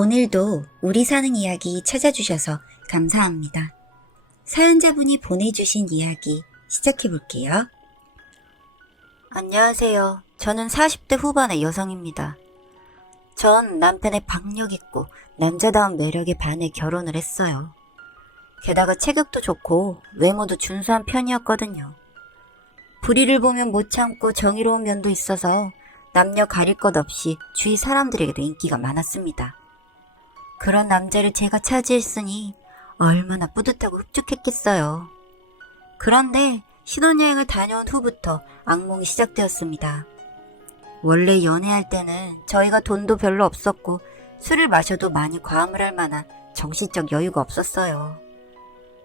오늘도 우리 사는 이야기 찾아주셔서 감사합니다. 사연자분이 보내주신 이야기 시작해볼게요. 안녕하세요. 저는 40대 후반의 여성입니다. 전 남편의 박력있고 남자다운 매력에 반해 결혼을 했어요. 게다가 체격도 좋고 외모도 준수한 편이었거든요. 불의를 보면 못 참고 정의로운 면도 있어서 남녀 가릴 것 없이 주위 사람들에게도 인기가 많았습니다. 그런 남자를 제가 차지했으니 얼마나 뿌듯하고 흡족했겠어요. 그런데 신혼여행을 다녀온 후부터 악몽이 시작되었습니다. 원래 연애할 때는 저희가 돈도 별로 없었고 술을 마셔도 많이 과음을 할 만한 정신적 여유가 없었어요.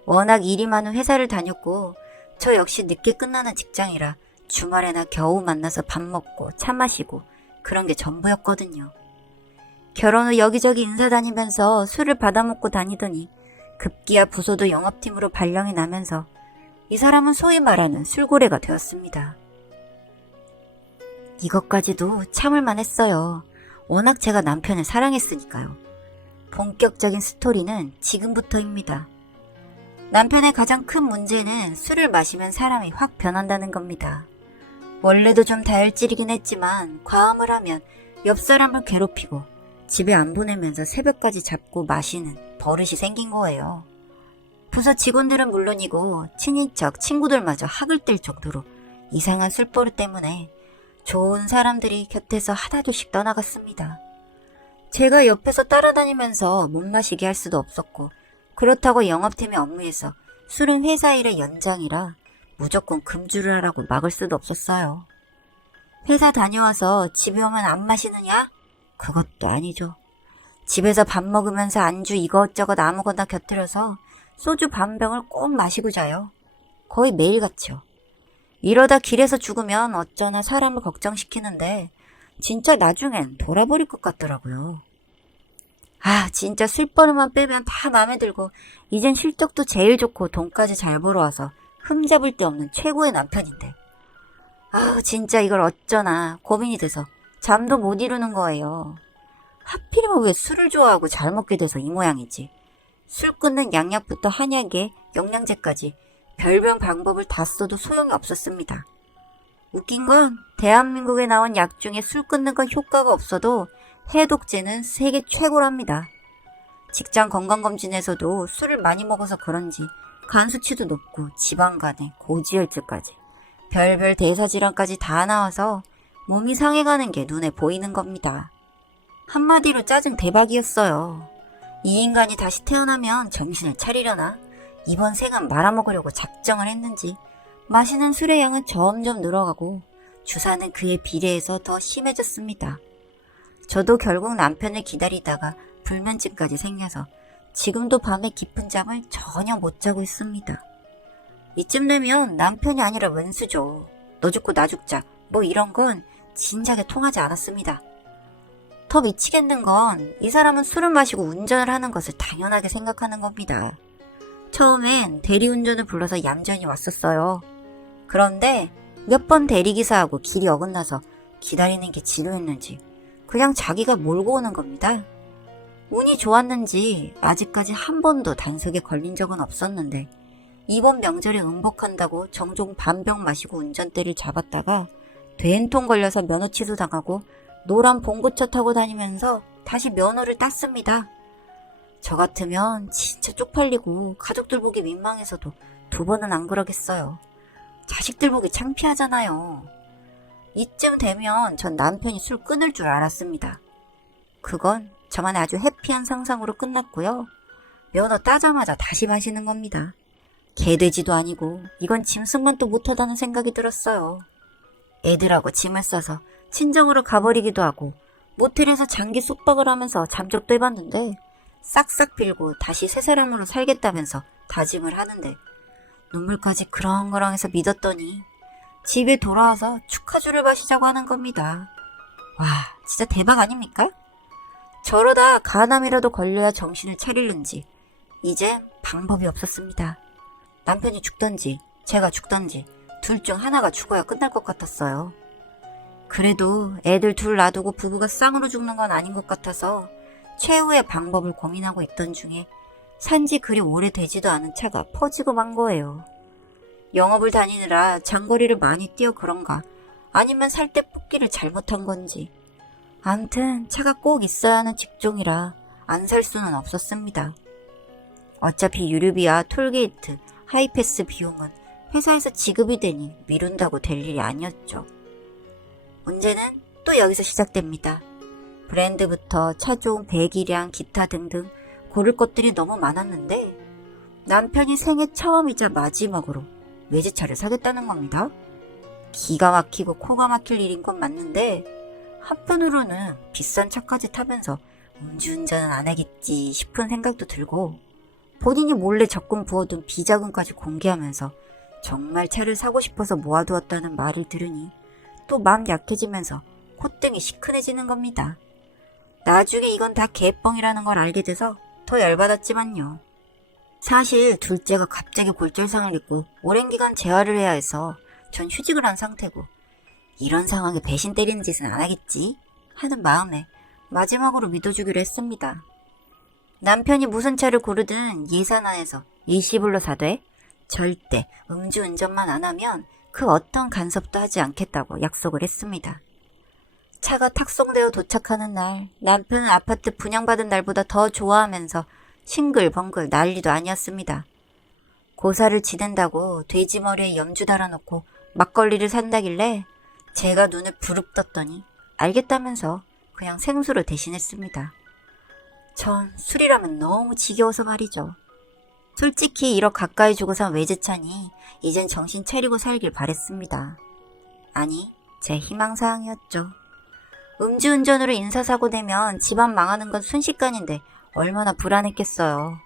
워낙 일이 많은 회사를 다녔고 저 역시 늦게 끝나는 직장이라 주말에나 겨우 만나서 밥 먹고 차 마시고 그런 게 전부였거든요. 결혼 후 여기저기 인사 다니면서 술을 받아먹고 다니더니 급기야 부서도 영업팀으로 발령이 나면서 이 사람은 소위 말하는 술고래가 되었습니다. 이것까지도 참을만 했어요. 워낙 제가 남편을 사랑했으니까요. 본격적인 스토리는 지금부터입니다. 남편의 가장 큰 문제는 술을 마시면 사람이 확 변한다는 겁니다. 원래도 좀 다혈질이긴 했지만 과음을 하면 옆 사람을 괴롭히고 집에 안 보내면서 새벽까지 잡고 마시는 버릇이 생긴 거예요. 부서 직원들은 물론이고 친인척, 친구들마저 학을 뗄 정도로 이상한 술버릇 때문에 좋은 사람들이 곁에서 하나둘씩 떠나갔습니다. 제가 옆에서 따라다니면서 못 마시게 할 수도 없었고 그렇다고 영업팀의 업무에서 술은 회사 일의 연장이라 무조건 금주를 하라고 막을 수도 없었어요. 회사 다녀와서 집에 오면 안 마시느냐? 그것도 아니죠. 집에서 밥 먹으면서 안주 이것저것 아무거나 곁들여서 소주 반병을 꼭 마시고 자요. 거의 매일같이요. 이러다 길에서 죽으면 어쩌나 사람을 걱정시키는데 진짜 나중엔 돌아버릴 것 같더라고요. 진짜 술버릇만 빼면 다 마음에 들고 이젠 실적도 제일 좋고 돈까지 잘 벌어와서 흠잡을 데 없는 최고의 남편인데 진짜 이걸 어쩌나 고민이 돼서 잠도 못 이루는 거예요. 하필이면 왜 술을 좋아하고 잘 먹게 돼서 이 모양이지. 술 끊는 양약부터 한약에 영양제까지 별별 방법을 다 써도 소용이 없었습니다. 웃긴 건 대한민국에 나온 약 중에 술 끊는 건 효과가 없어도 해독제는 세계 최고랍니다. 직장 건강검진에서도 술을 많이 먹어서 그런지 간 수치도 높고 지방간에 고지혈증까지 별별 대사질환까지 다 나와서 몸이 상해가는 게 눈에 보이는 겁니다. 한마디로 짜증 대박이었어요. 이 인간이 다시 태어나면 정신을 차리려나? 이번 생은 말아먹으려고 작정을 했는지 마시는 술의 양은 점점 늘어가고 주사는 그에 비례해서 더 심해졌습니다. 저도 결국 남편을 기다리다가 불면증까지 생겨서 지금도 밤에 깊은 잠을 전혀 못 자고 있습니다. 이쯤 되면 남편이 아니라 왼수죠. 너 죽고 나 죽자 뭐 이런 건 진작에 통하지 않았습니다. 더 미치겠는 건 이 사람은 술을 마시고 운전을 하는 것을 당연하게 생각하는 겁니다. 처음엔 대리운전을 불러서 얌전히 왔었어요. 그런데 몇 번 대리기사하고 길이 어긋나서 기다리는 게 지루했는지 그냥 자기가 몰고 오는 겁니다. 운이 좋았는지 아직까지 한 번도 단속에 걸린 적은 없었는데 이번 명절에 음복한다고 종종 반병 마시고 운전대를 잡았다가 된통 걸려서 면허 취소 당하고 노란 봉고차 타고 다니면서 다시 면허를 땄습니다. 저 같으면 진짜 쪽팔리고 가족들 보기 민망해서도 두 번은 안 그러겠어요. 자식들 보기 창피하잖아요. 이쯤 되면 전 남편이 술 끊을 줄 알았습니다. 그건 저만의 아주 해피한 상상으로 끝났고요. 면허 따자마자 다시 마시는 겁니다. 개돼지도 아니고 이건 짐승만도 못하다는 생각이 들었어요. 애들하고 짐을 싸서 친정으로 가버리기도 하고 모텔에서 장기 숙박을 하면서 잠적도 해봤는데 싹싹 빌고 다시 새 사람으로 살겠다면서 다짐을 하는데 눈물까지 그렁그렁해서 믿었더니 집에 돌아와서 축하주를 마시자고 하는 겁니다. 와, 진짜 대박 아닙니까? 저러다 간암이라도 걸려야 정신을 차리는지 이젠 방법이 없었습니다. 남편이 죽던지 제가 죽던지 둘 중 하나가 죽어야 끝날 것 같았어요. 그래도 애들 둘 놔두고 부부가 쌍으로 죽는 건 아닌 것 같아서 최후의 방법을 고민하고 있던 중에 산지 그리 오래되지도 않은 차가 퍼지고 만 거예요. 영업을 다니느라 장거리를 많이 뛰어 그런가, 아니면 살 때 뽑기를 잘못한 건지. 암튼 차가 꼭 있어야 하는 직종이라 안 살 수는 없었습니다. 어차피 유류비와 톨게이트, 하이패스 비용은 회사에서 지급이 되니 미룬다고 될 일이 아니었죠. 문제는 또 여기서 시작됩니다. 브랜드부터 차종, 배기량, 기타 등등 고를 것들이 너무 많았는데 남편이 생애 처음이자 마지막으로 외제차를 사겠다는 겁니다. 기가 막히고 코가 막힐 일인 건 맞는데 한편으로는 비싼 차까지 타면서 음주운전은 안 하겠지 싶은 생각도 들고, 본인이 몰래 적금 부어둔 비자금까지 공개하면서 정말 차를 사고 싶어서 모아두었다는 말을 들으니 또 마음 약해지면서 콧등이 시큰해지는 겁니다. 나중에 이건 다 개뻥이라는 걸 알게 돼서 더 열받았지만요. 사실 둘째가 갑자기 골절상을 입고 오랜 기간 재활을 해야 해서 전 휴직을 한 상태고, 이런 상황에 배신 때리는 짓은 안 하겠지 하는 마음에 마지막으로 믿어주기로 했습니다. 남편이 무슨 차를 고르든 예산 안에서 일시불로 사되 절대 음주운전만 안 하면 그 어떤 간섭도 하지 않겠다고 약속을 했습니다. 차가 탁송되어 도착하는 날, 남편은 아파트 분양받은 날보다 더 좋아하면서 싱글벙글 난리도 아니었습니다. 고사를 지낸다고 돼지머리에 염주 달아놓고 막걸리를 산다길래 제가 눈에 부릅떴더니 알겠다면서 그냥 생수로 대신했습니다. 전 술이라면 너무 지겨워서 말이죠. 솔직히 1억 가까이 주고 산 외제차니 이젠 정신 차리고 살길 바랬습니다. 아니, 제 희망사항이었죠. 음주운전으로 인사사고 내면 집안 망하는 건 순식간인데 얼마나 불안했겠어요.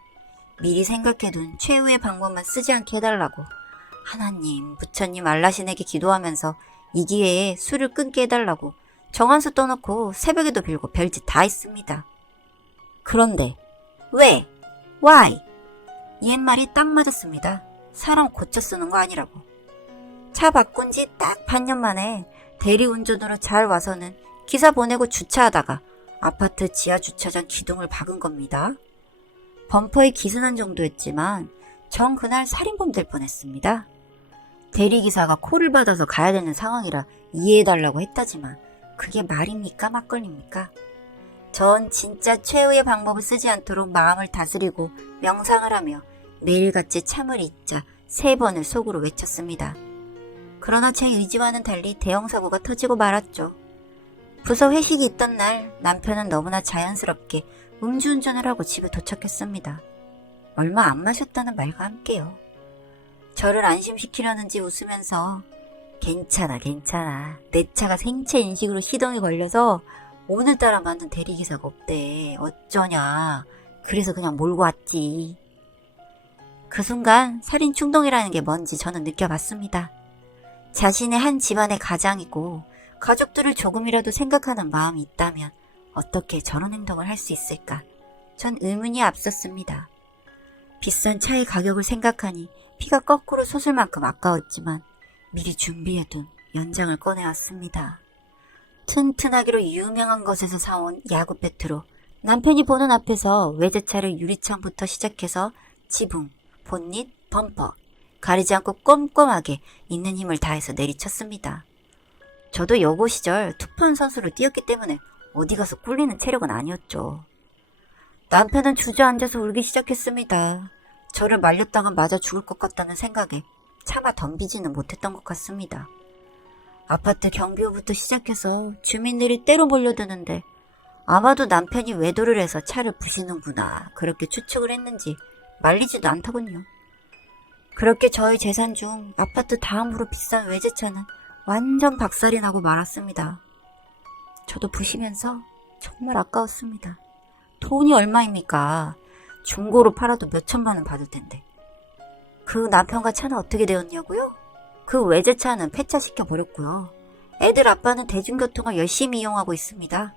미리 생각해둔 최후의 방법만 쓰지 않게 해달라고 하나님, 부처님, 알라신에게 기도하면서 이 기회에 술을 끊게 해달라고 정한수 떠놓고 새벽에도 빌고 별짓 다 했습니다. 그런데 왜? Why? 옛말이 딱 맞았습니다. 사람 고쳐 쓰는 거 아니라고. 차 바꾼 지 딱 반년 만에 대리운전으로 잘 와서는 기사 보내고 주차하다가 아파트 지하주차장 기둥을 박은 겁니다. 범퍼에 기스난 정도였지만 전 그날 살인범 될 뻔했습니다. 대리기사가 콜을 받아서 가야 되는 상황이라 이해해달라고 했다지만 그게 말입니까 막걸리입니까? 전 진짜 최후의 방법을 쓰지 않도록 마음을 다스리고 명상을 하며 매일같이 참을 잊자 3번을 속으로 외쳤습니다. 그러나 제 의지와는 달리 대형사고가 터지고 말았죠. 부서 회식이 있던 날 남편은 너무나 자연스럽게 음주운전을 하고 집에 도착했습니다. 얼마 안 마셨다는 말과 함께요. 저를 안심시키려는지 웃으면서 괜찮아 내 차가 생체 인식으로 시동이 걸려서 오늘따라 만든 대리기사가 없대. 어쩌냐. 그래서 그냥 몰고 왔지. 그 순간 살인 충동이라는 게 뭔지 저는 느껴봤습니다. 자신의 한 집안의 가장이고 가족들을 조금이라도 생각하는 마음이 있다면 어떻게 저런 행동을 할 수 있을까? 전 의문이 앞섰습니다. 비싼 차의 가격을 생각하니 피가 거꾸로 솟을 만큼 아까웠지만 미리 준비해둔 연장을 꺼내왔습니다. 튼튼하기로 유명한 곳에서 사온 야구 배트로 남편이 보는 앞에서 외제차를 유리창부터 시작해서 지붕, 본닛, 범퍼 가리지 않고 꼼꼼하게 있는 힘을 다해서 내리쳤습니다. 저도 여고 시절 투판 선수로 뛰었기 때문에 어디 가서 꿀리는 체력은 아니었죠. 남편은 주저앉아서 울기 시작했습니다. 저를 말렸다가 맞아 죽을 것 같다는 생각에 차마 덤비지는 못했던 것 같습니다. 아파트 경비호부터 시작해서 주민들이 때로 몰려드는데 아마도 남편이 외도를 해서 차를 부시는구나 그렇게 추측을 했는지 말리지도 않더군요. 그렇게 저의 재산 중 아파트 다음으로 비싼 외제차는 완전 박살이 나고 말았습니다. 저도 부시면서 정말 아까웠습니다. 돈이 얼마입니까? 중고로 팔아도 몇천만 원 받을 텐데. 그 남편과 차는 어떻게 되었냐고요? 그 외제차는 폐차시켜버렸고요. 애들 아빠는 대중교통을 열심히 이용하고 있습니다.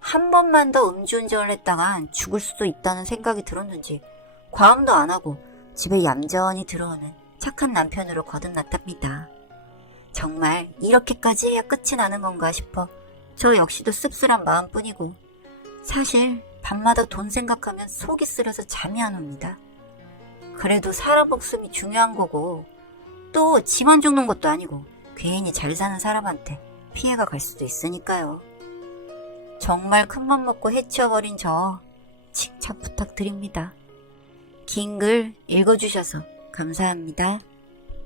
한 번만 더 음주운전을 했다간 죽을 수도 있다는 생각이 들었는지 과음도 안 하고 집에 얌전히 들어오는 착한 남편으로 거듭났답니다. 정말 이렇게까지 해야 끝이 나는 건가 싶어 저 역시도 씁쓸한 마음뿐이고, 사실 밤마다 돈 생각하면 속이 쓰려서 잠이 안 옵니다. 그래도 사람 목숨이 중요한 거고 또 지만 죽는 것도 아니고 괜히 잘 사는 사람한테 피해가 갈 수도 있으니까요. 정말 큰맘 먹고 해치워버린 저 칭찬 부탁드립니다. 긴 글 읽어주셔서 감사합니다.